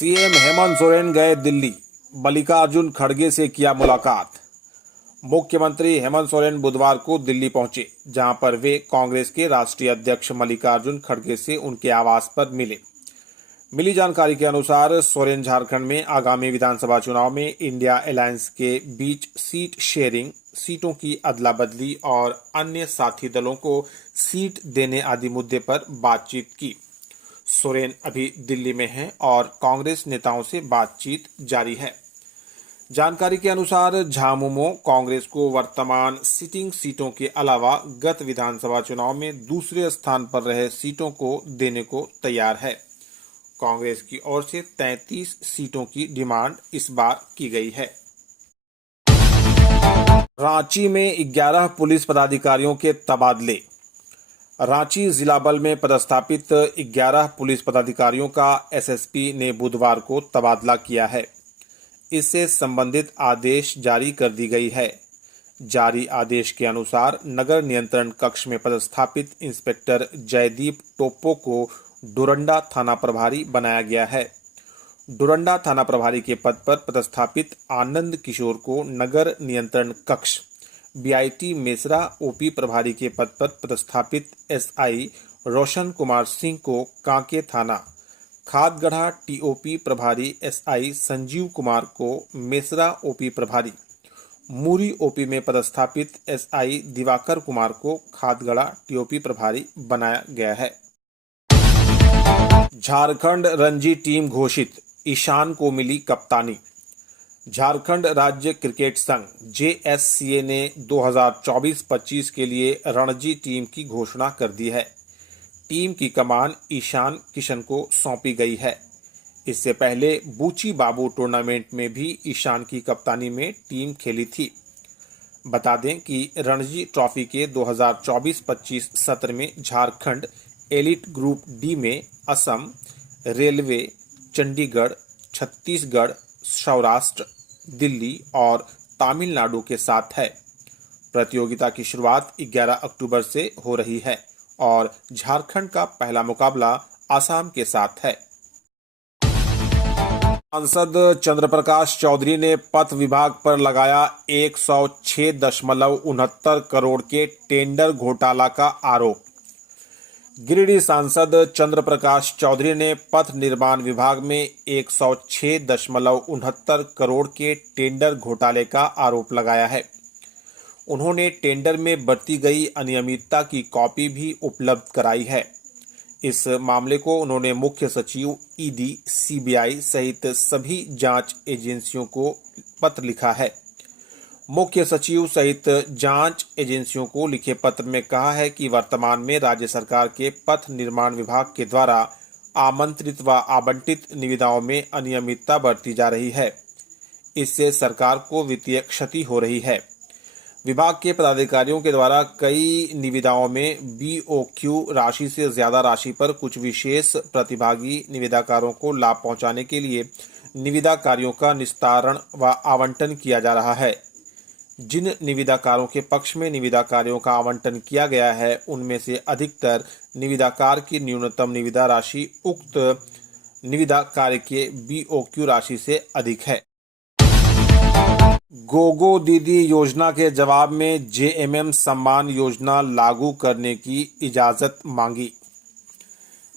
CM Hemant Soren गए दिल्ली, मल्लिकार्जुन खड़गे से किया मुलाकात। मुख्यमंत्री हेमंत सोरेन बुधवार को दिल्ली पहुंचे, जहां पर वे कांग्रेस के राष्ट्रीय अध्यक्ष मल्लिकार्जुन खड़गे से उनके आवास पर मिले। मिली जानकारी के अनुसार सोरेन झारखंड में आगामी विधानसभा चुनाव में इंडिया अलायंस के बीच सीट शेयरिंग, सीटों की अदला बदली और अन्य साथी दलों को सीट देने आदि मुद्दे पर बातचीत की। सोरेन अभी दिल्ली में हैं और कांग्रेस नेताओं से बातचीत जारी है। जानकारी के अनुसार झामुमो कांग्रेस को वर्तमान सिटिंग सीटों के अलावा गत विधानसभा चुनाव में दूसरे स्थान पर रहे सीटों को देने को तैयार है। कांग्रेस की ओर से 33 सीटों की डिमांड इस बार की गई है। रांची में 11 पुलिस पदाधिकारियों के तबादले। रांची जिला बल में पदस्थापित 11 पुलिस पदाधिकारियों का एसएसपी ने बुधवार को तबादला किया है। इससे संबंधित आदेश जारी कर दी गई है। जारी आदेश के अनुसार नगर नियंत्रण कक्ष में पदस्थापित इंस्पेक्टर जयदीप टोप्पो को डोरंडा थाना प्रभारी बनाया गया है। डोरंडा थाना प्रभारी के पद पर पदस्थापित आनंद किशोर को नगर नियंत्रण कक्ष, बीआईटी मेसरा ओपी प्रभारी के पद पर पदस्थापित एसआई रोशन कुमार सिंह को कांके थाना, खादगढ़ा टीओपी प्रभारी एसआई संजीव कुमार को मेसरा ओपी प्रभारी, मूरी ओपी में पदस्थापित एसआई दिवाकर कुमार को खादगढ़ा टीओपी प्रभारी बनाया गया है। झारखंड रणजी टीम घोषित, ईशान को मिली कप्तानी। झारखंड राज्य क्रिकेट संघ जेएससीए ने 2024-25 के लिए रणजी टीम की घोषणा कर दी है। टीम की कमान ईशान किशन को सौंपी गई है। इससे पहले बूची बाबू टूर्नामेंट में भी ईशान की कप्तानी में टीम खेली थी। बता दें कि रणजी ट्रॉफी के 2024-25 सत्र में झारखंड एलिट ग्रुप डी में असम, रेलवे, चंडीगढ़, छत्तीसगढ़, सौराष्ट्र, दिल्ली और तमिलनाडु के साथ है। प्रतियोगिता की शुरुआत 11 अक्टूबर से हो रही है और झारखंड का पहला मुकाबला असम के साथ है। सांसद चंद्रप्रकाश चौधरी ने पथ विभाग पर लगाया 106.69 करोड़ के टेंडर घोटाला का आरोप। गिरिडीह सांसद चंद्रप्रकाश चौधरी ने पथ निर्माण विभाग में 106.69 करोड़ के टेंडर घोटाले का आरोप लगाया है। उन्होंने टेंडर में बरती गई अनियमितता की कॉपी भी उपलब्ध कराई है। इस मामले को उन्होंने मुख्य सचिव ईडी, सीबीआई सहित सभी जांच एजेंसियों को पत्र लिखा है। मुख्य सचिव सहित जांच एजेंसियों को लिखे पत्र में कहा है कि वर्तमान में राज्य सरकार के पथ निर्माण विभाग के द्वारा आमंत्रित व आवंटित निविदाओं में अनियमितता बरती जा रही है। इससे सरकार को वित्तीय क्षति हो रही है। विभाग के पदाधिकारियों के द्वारा कई निविदाओं में बीओक्यू राशि से ज्यादा राशि पर कुछ विशेष प्रतिभागी निविदाकारों को लाभ पहुंचाने के लिए निविदा कार्यों का निस्तारण व आवंटन किया जा रहा है। जिन निविदाकारों के पक्ष में निविदा कार्यों का आवंटन किया गया है, उनमें से अधिकतर निविदाकार की न्यूनतम निविदा राशि उक्त निविदा कार्य के बीओक्यू राशि से अधिक है। गोगो दीदी योजना के जवाब में जेएमएम सम्मान योजना लागू करने की इजाजत मांगी।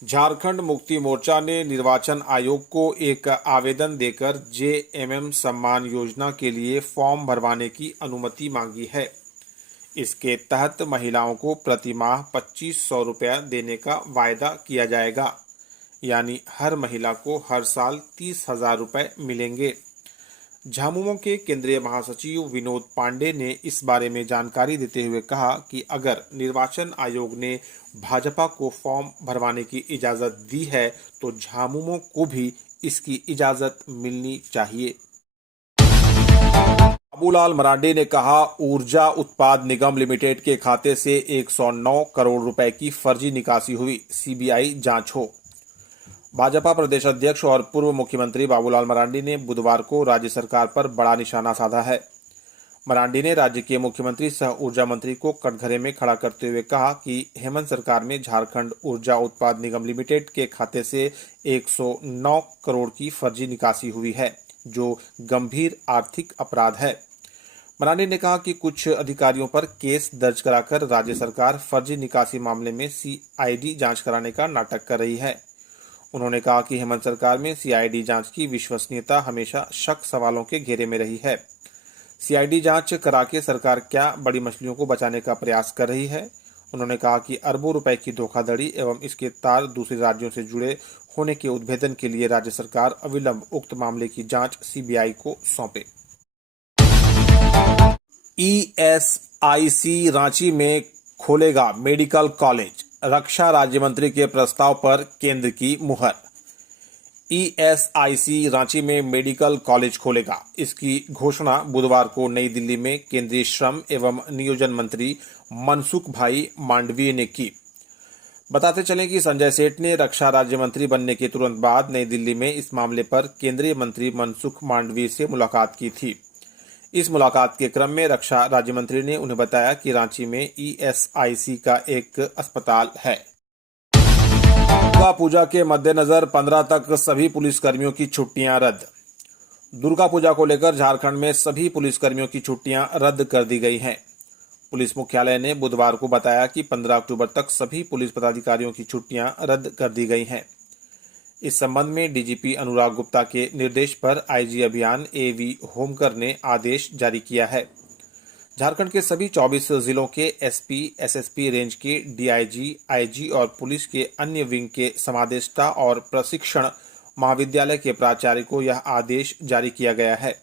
झारखंड मुक्ति मोर्चा ने निर्वाचन आयोग को एक आवेदन देकर जेएमएम सम्मान योजना के लिए फॉर्म भरवाने की अनुमति मांगी है। इसके तहत महिलाओं को प्रति माह 2500 रुपया देने का वायदा किया जाएगा, यानी हर महिला को हर साल 30,000 रुपये मिलेंगे। झामुमो के केंद्रीय महासचिव विनोद पांडे ने इस बारे में जानकारी देते हुए कहा कि अगर निर्वाचन आयोग ने भाजपा को फॉर्म भरवाने की इजाजत दी है तो झामुमो को भी इसकी इजाजत मिलनी चाहिए। बाबूलाल मरांडी ने कहा, ऊर्जा उत्पाद निगम लिमिटेड के खाते से 109 करोड़ रुपए की फर्जी निकासी हुई, सीबीआई जांच हो। भाजपा प्रदेश अध्यक्ष और पूर्व मुख्यमंत्री बाबूलाल मरांडी ने बुधवार को राज्य सरकार पर बड़ा निशाना साधा है। मरांडी ने राज्य के मुख्यमंत्री सह ऊर्जा मंत्री को कटघरे में खड़ा करते हुए कहा कि हेमंत सरकार में झारखंड ऊर्जा उत्पाद निगम लिमिटेड के खाते से 109 करोड़ की फर्जी निकासी हुई है, जो गंभीर आर्थिक अपराध है। मरांडी ने कहा कि कुछ अधिकारियों पर केस दर्ज कराकर राज्य सरकार फर्जी निकासी मामले में सीआईडी जांच कराने का नाटक कर रही है। उन्होंने कहा कि हेमंत सरकार में सीआईडी जांच की विश्वसनीयता हमेशा शक सवालों के घेरे में रही है। सीआईडी जांच करा के सरकार क्या बड़ी मछलियों को बचाने का प्रयास कर रही है? उन्होंने कहा कि अरबों रुपए की धोखाधड़ी एवं इसके तार दूसरे राज्यों से जुड़े होने के उद्भेदन के लिए राज्य सरकार अविलंब उक्त मामले की जांच सीबीआई को सौंपे। ईएसआईसी रांची में खोलेगा मेडिकल कॉलेज, रक्षा राज्य मंत्री के प्रस्ताव पर केंद्र की मुहर। ईएसआईसी रांची में मेडिकल कॉलेज खोलेगा। इसकी घोषणा बुधवार को नई दिल्ली में केंद्रीय श्रम एवं नियोजन मंत्री मनसुख भाई मांडवीय ने की। बताते चलें कि संजय सेठ ने रक्षा राज्य मंत्री बनने के तुरंत बाद नई दिल्ली में इस मामले पर केंद्रीय मंत्री मनसुख मांडवीय से मुलाकात की थी। इस मुलाकात के क्रम में रक्षा राज्य मंत्री ने उन्हें बताया कि रांची में ईएसआईसी का एक अस्पताल है। दुर्गा पूजा के मद्देनजर 15 तक सभी पुलिसकर्मियों की छुट्टियां रद्द। दुर्गा पूजा को लेकर झारखंड में सभी पुलिसकर्मियों की छुट्टियां रद्द कर दी गई हैं। पुलिस मुख्यालय ने बुधवार को बताया कि 15 अक्टूबर तक सभी पुलिस पदाधिकारियों की छुट्टियां रद्द कर दी गई हैं। इस संबंध में डीजीपी अनुराग गुप्ता के निर्देश पर आईजी अभियान एवी होमकर ने आदेश जारी किया है। झारखंड के सभी 24 जिलों के एसपी, एसएसपी रेंज के डीआईजी, आईजी और पुलिस के अन्य विंग के समादेष्टा और प्रशिक्षण महाविद्यालय के प्राचार्य को यह आदेश जारी किया गया है।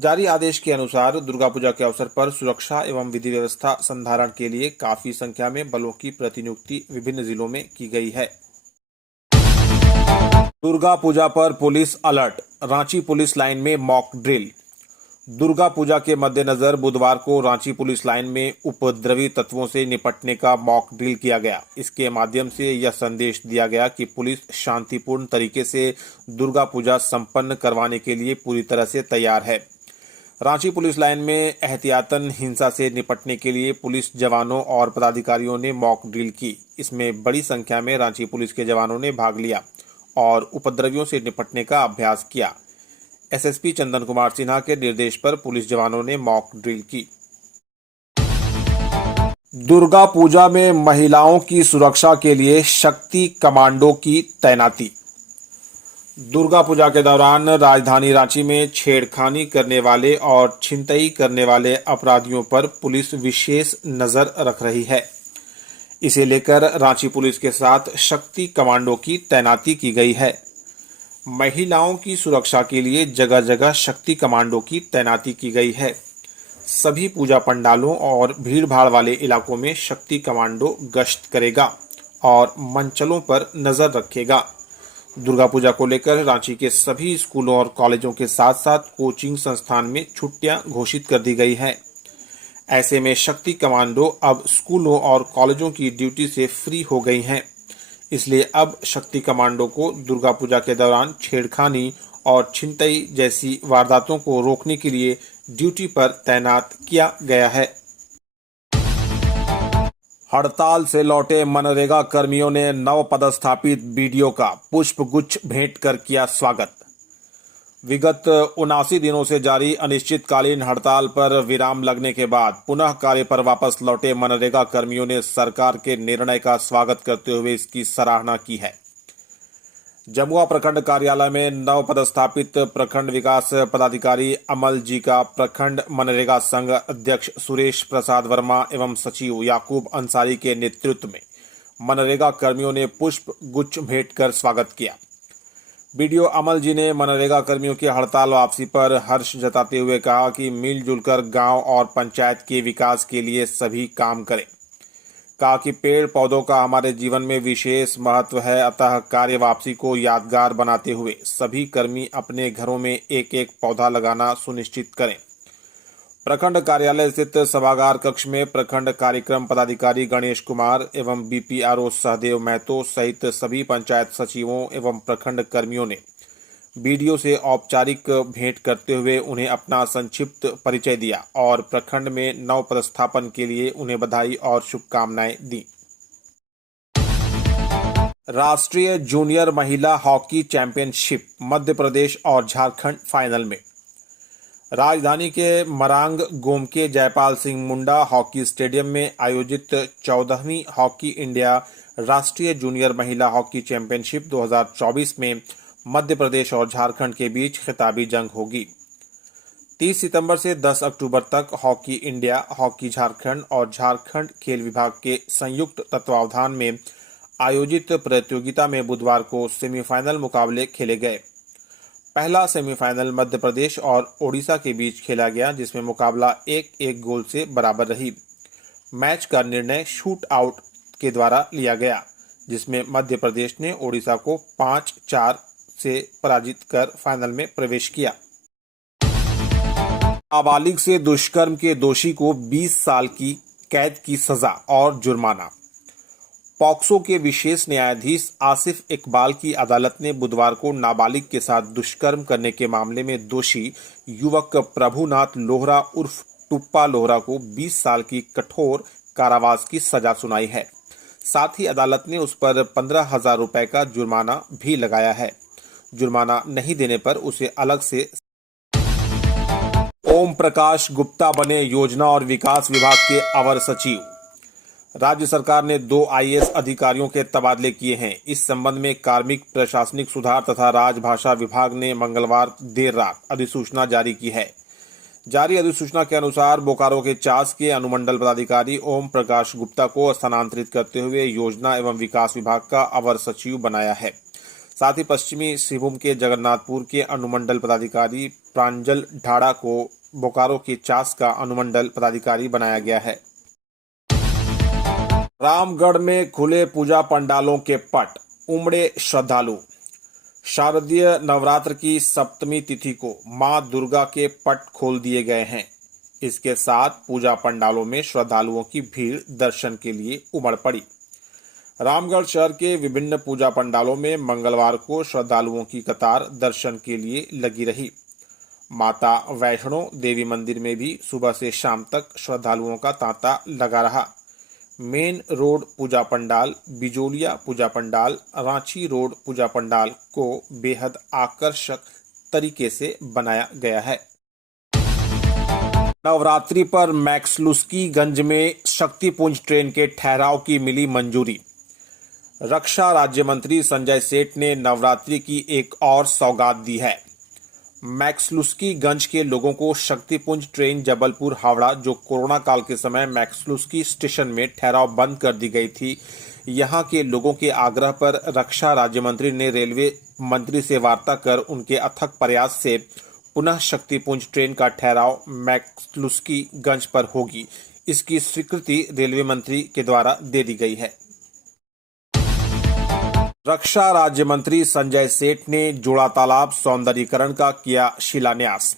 जारी आदेश के अनुसार दुर्गा पूजा के अवसर पर सुरक्षा एवं विधि व्यवस्था संधारण के लिए काफी संख्या में बलों की प्रतिनियुक्ति विभिन्न जिलों में की गई है। दुर्गा पूजा पर police alert, Ranchi police line में मॉक ड्रिल। दुर्गा पूजा के मद्देनजर बुधवार को रांची पुलिस लाइन में उपद्रवी तत्वों से निपटने का मॉक ड्रिल किया गया। इसके माध्यम से यह संदेश दिया गया कि पुलिस शांतिपूर्ण तरीके से दुर्गा पूजा संपन्न करवाने के लिए पूरी तरह से तैयार है। रांची पुलिस लाइन में एहतियातन हिंसा से निपटने के लिए पुलिस जवानों और पदाधिकारियों ने मॉक ड्रिल की। इसमें बड़ी संख्या में रांची पुलिस के जवानों ने भाग लिया और उपद्रवियों से निपटने का अभ्यास किया। एसएसपी चंदन कुमार सिन्हा के निर्देश पर पुलिस जवानों ने मॉक ड्रिल की। दुर्गा पूजा में महिलाओं की सुरक्षा के लिए शक्ति कमांडो की तैनाती। दुर्गा पूजा के दौरान राजधानी रांची में छेड़खानी करने वाले और छिनतई करने वाले अपराधियों पर पुलिस विशेष नजर रख रही है। इसे लेकर रांची पुलिस के साथ शक्ति कमांडो की तैनाती की गई है। महिलाओं की सुरक्षा के लिए जगह जगह शक्ति कमांडो की तैनाती की गई है। सभी पूजा पंडालों और भीड़भाड़ वाले इलाकों में शक्ति कमांडो गश्त करेगा और मंचलों पर नजर रखेगा। दुर्गा पूजा को लेकर रांची के सभी स्कूलों और कॉलेजों के साथ साथ कोचिंग संस्थान में छुट्टियां घोषित कर दी गई हैं। ऐसे में शक्ति कमांडो अब स्कूलों और कॉलेजों की ड्यूटी से फ्री हो गई हैं। इसलिए अब शक्ति कमांडो को दुर्गा पूजा के दौरान छेड़खानी और छिनतई जैसी वारदातों को रोकने के लिए ड्यूटी पर तैनात किया गया है। हड़ताल से लौटे मनरेगा कर्मियों ने नव पदस्थापित बीडीओ का पुष्पगुच्छ भेंट कर किया स्वागत। विगत 79 दिनों से जारी अनिश्चितकालीन हड़ताल पर विराम लगने के बाद पुनः कार्य पर वापस लौटे मनरेगा कर्मियों ने सरकार के निर्णय का स्वागत करते हुए इसकी सराहना की है। जमुआ प्रखंड कार्यालय में नव पदस्थापित प्रखंड विकास पदाधिकारी अमल जी का प्रखंड मनरेगा संघ अध्यक्ष सुरेश प्रसाद वर्मा एवं सचिव याकूब अंसारी के नेतृत्व में मनरेगा कर्मियों ने पुष्प गुच्छ भेंट कर स्वागत किया। बीडीओ अमल जी ने मनरेगा कर्मियों की हड़ताल वापसी पर हर्ष जताते हुए कहा कि मिलजुल कर गांव और पंचायत के विकास के लिए सभी काम करें। कहा कि पेड़ पौधों का हमारे जीवन में विशेष महत्व है, अतः कार्य वापसी को यादगार बनाते हुए सभी कर्मी अपने घरों में एक एक पौधा लगाना सुनिश्चित करें। प्रखंड कार्यालय स्थित सभागार कक्ष में प्रखंड कार्यक्रम पदाधिकारी गणेश कुमार एवं बीपीआरओ सहदेव महतो सहित सभी पंचायत सचिवों एवं प्रखंड कर्मियों ने वीडियो से औपचारिक भेंट करते हुए उन्हें अपना संक्षिप्त परिचय दिया और प्रखंड में नव पदस्थापन के लिए उन्हें बधाई और शुभकामनाएं दी। राष्ट्रीय जूनियर महिला हॉकी चैंपियनशिप मध्य प्रदेश और झारखंड फाइनल में। राजधानी के मरांग गोमके जयपाल सिंह मुंडा हॉकी स्टेडियम में आयोजित 14वीं हॉकी इंडिया राष्ट्रीय जूनियर महिला हॉकी चैंपियनशिप 2024 में मध्य प्रदेश और झारखंड के बीच खिताबी जंग होगी। 30 सितंबर से 10 अक्टूबर तक हॉकी इंडिया, हॉकी झारखंड और झारखंड खेल विभाग के संयुक्त तत्वावधान में आयोजित प्रतियोगिता में बुधवार को सेमीफाइनल मुकाबले खेले गए। पहला सेमीफाइनल मध्य प्रदेश और ओडिशा के बीच खेला गया, जिसमें मुकाबला 1-1 गोल से बराबर रही। मैच का निर्णय शूट आउट के द्वारा लिया गया, जिसमें मध्य प्रदेश ने ओडिशा को 5-4 से पराजित कर फाइनल में प्रवेश किया। नाबालिग से दुष्कर्म के दोषी को 20 साल की कैद की सजा और जुर्माना। पॉक्सो के विशेष न्यायाधीश आसिफ इकबाल की अदालत ने बुधवार को नाबालिग के साथ दुष्कर्म करने के मामले में दोषी युवक प्रभुनाथ लोहरा उर्फ टुप्पा लोहरा को 20 साल की कठोर कारावास की सजा सुनाई है। साथ ही अदालत ने उस पर 15,000 रुपए का जुर्माना भी लगाया है। जुर्माना नहीं देने पर उसे अलग से। ओम प्रकाश गुप्ता बने योजना और विकास विभाग के अवर सचिव। राज्य सरकार ने 2 आईएएस अधिकारियों के तबादले किए हैं। इस संबंध में कार्मिक प्रशासनिक सुधार तथा राजभाषा विभाग ने मंगलवार देर रात अधिसूचना जारी की है। जारी अधिसूचना के अनुसार बोकारो के चास के अनुमंडल पदाधिकारी ओम प्रकाश गुप्ता को स्थानांतरित करते हुए योजना एवं विकास विभाग का अवर सचिव बनाया है। साथ ही पश्चिमी सिंहभूम के जगन्नाथपुर के अनुमंडल पदाधिकारी प्रांजल ढाड़ा को बोकारो के चास का अनुमंडल पदाधिकारी बनाया गया है। रामगढ़ में खुले पूजा पंडालों के पट, उमड़े श्रद्धालु। शारदीय नवरात्र की सप्तमी तिथि को मां दुर्गा के पट खोल दिए गए हैं। इसके साथ पूजा पंडालों में श्रद्धालुओं की भीड़ दर्शन के लिए उमड़ पड़ी। रामगढ़ शहर के विभिन्न पूजा पंडालों में मंगलवार को श्रद्धालुओं की कतार दर्शन के लिए लगी रही। माता वैष्णो देवी मंदिर में भी सुबह से शाम तक श्रद्धालुओं का तांता लगा रहा। मेन रोड पूजा पंडाल, बिजोलिया पूजा पंडाल, रांची रोड पूजा पंडाल को बेहद आकर्षक तरीके से बनाया गया है। नवरात्रि पर मैक्सलुस्कीगंज में शक्तिपुंज ट्रेन के ठहराव की मिली मंजूरी। रक्षा राज्य मंत्री संजय सेठ ने नवरात्रि की एक और सौगात दी है। मैक्सलुस्कीगंज के लोगों को शक्तिपुंज ट्रेन जबलपुर हावड़ा, जो कोरोना काल के समय मैक्सलुस्की स्टेशन में ठहराव बंद कर दी गई थी, यहां के लोगों के आग्रह पर रक्षा राज्य मंत्री ने रेलवे मंत्री से वार्ता कर उनके अथक प्रयास से पुनः शक्तिपुंज ट्रेन का ठहराव मैक्सलुस्कीगंज पर होगी। इसकी स्वीकृति रेलवे मंत्री के द्वारा दे दी गई है। रक्षा राज्य मंत्री संजय सेठ ने जोड़ा तालाब सौंदर्यीकरण का किया शिलान्यास।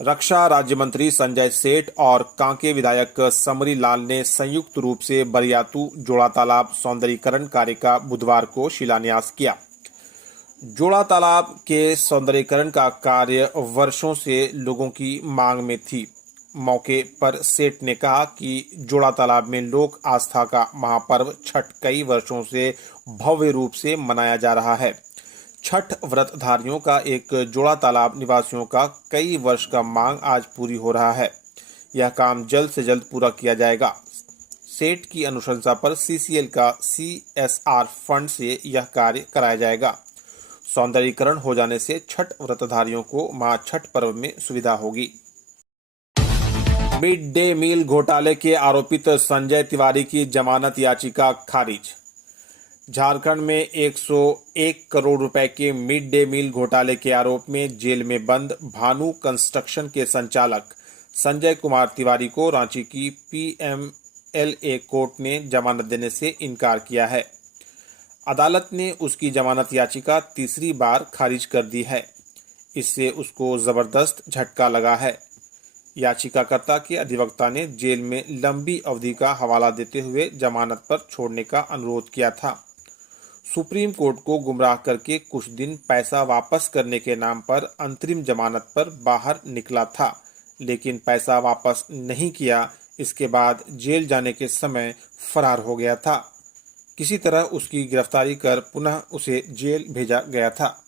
रक्षा राज्य मंत्री संजय सेठ और कांके विधायक समरी लाल ने संयुक्त रूप से बरियातू जोड़ा तालाब सौंदर्यीकरण कार्य का बुधवार को शिलान्यास किया। जोड़ा तालाब के सौंदर्यीकरण का कार्य वर्षों से लोगों की मांग में थी। मौके पर सेठ ने कहा कि जोड़ा तालाब में लोक आस्था का महापर्व छठ कई वर्षों से भव्य रूप से मनाया जा रहा है। छठ व्रतधारियों का एक जोड़ा तालाब निवासियों का कई वर्ष का मांग आज पूरी हो रहा है। यह काम जल्द से जल्द पूरा किया जाएगा। सेठ की अनुशंसा पर सीसीएल का CSR फंड से यह कार्य कराया जाएगा। सौंदर्यीकरण हो जाने से छठ व्रतधारियों को मां छठ पर्व में सुविधा होगी। मिड डे मील घोटाले के आरोपित संजय तिवारी की जमानत याचिका खारिज। झारखंड में 101 करोड़ रुपए के मिड डे मील घोटाले के आरोप में जेल में बंद भानु कंस्ट्रक्शन के संचालक संजय कुमार तिवारी को रांची की PMLA कोर्ट ने जमानत देने से इनकार किया है। अदालत ने उसकी जमानत याचिका तीसरी बार खारिज कर दी है। इससे उसको जबरदस्त झटका लगा है। याचिकाकर्ता के अधिवक्ता ने जेल में लंबी अवधि का हवाला देते हुए जमानत पर छोड़ने का अनुरोध किया था। सुप्रीम कोर्ट को गुमराह करके कुछ दिन पैसा वापस करने के नाम पर अंतरिम जमानत पर बाहर निकला था, लेकिन पैसा वापस नहीं किया। इसके बाद जेल जाने के समय फरार हो गया था। किसी तरह उसकी गिरफ्तारी कर पुनः उसे जेल भेजा गया था।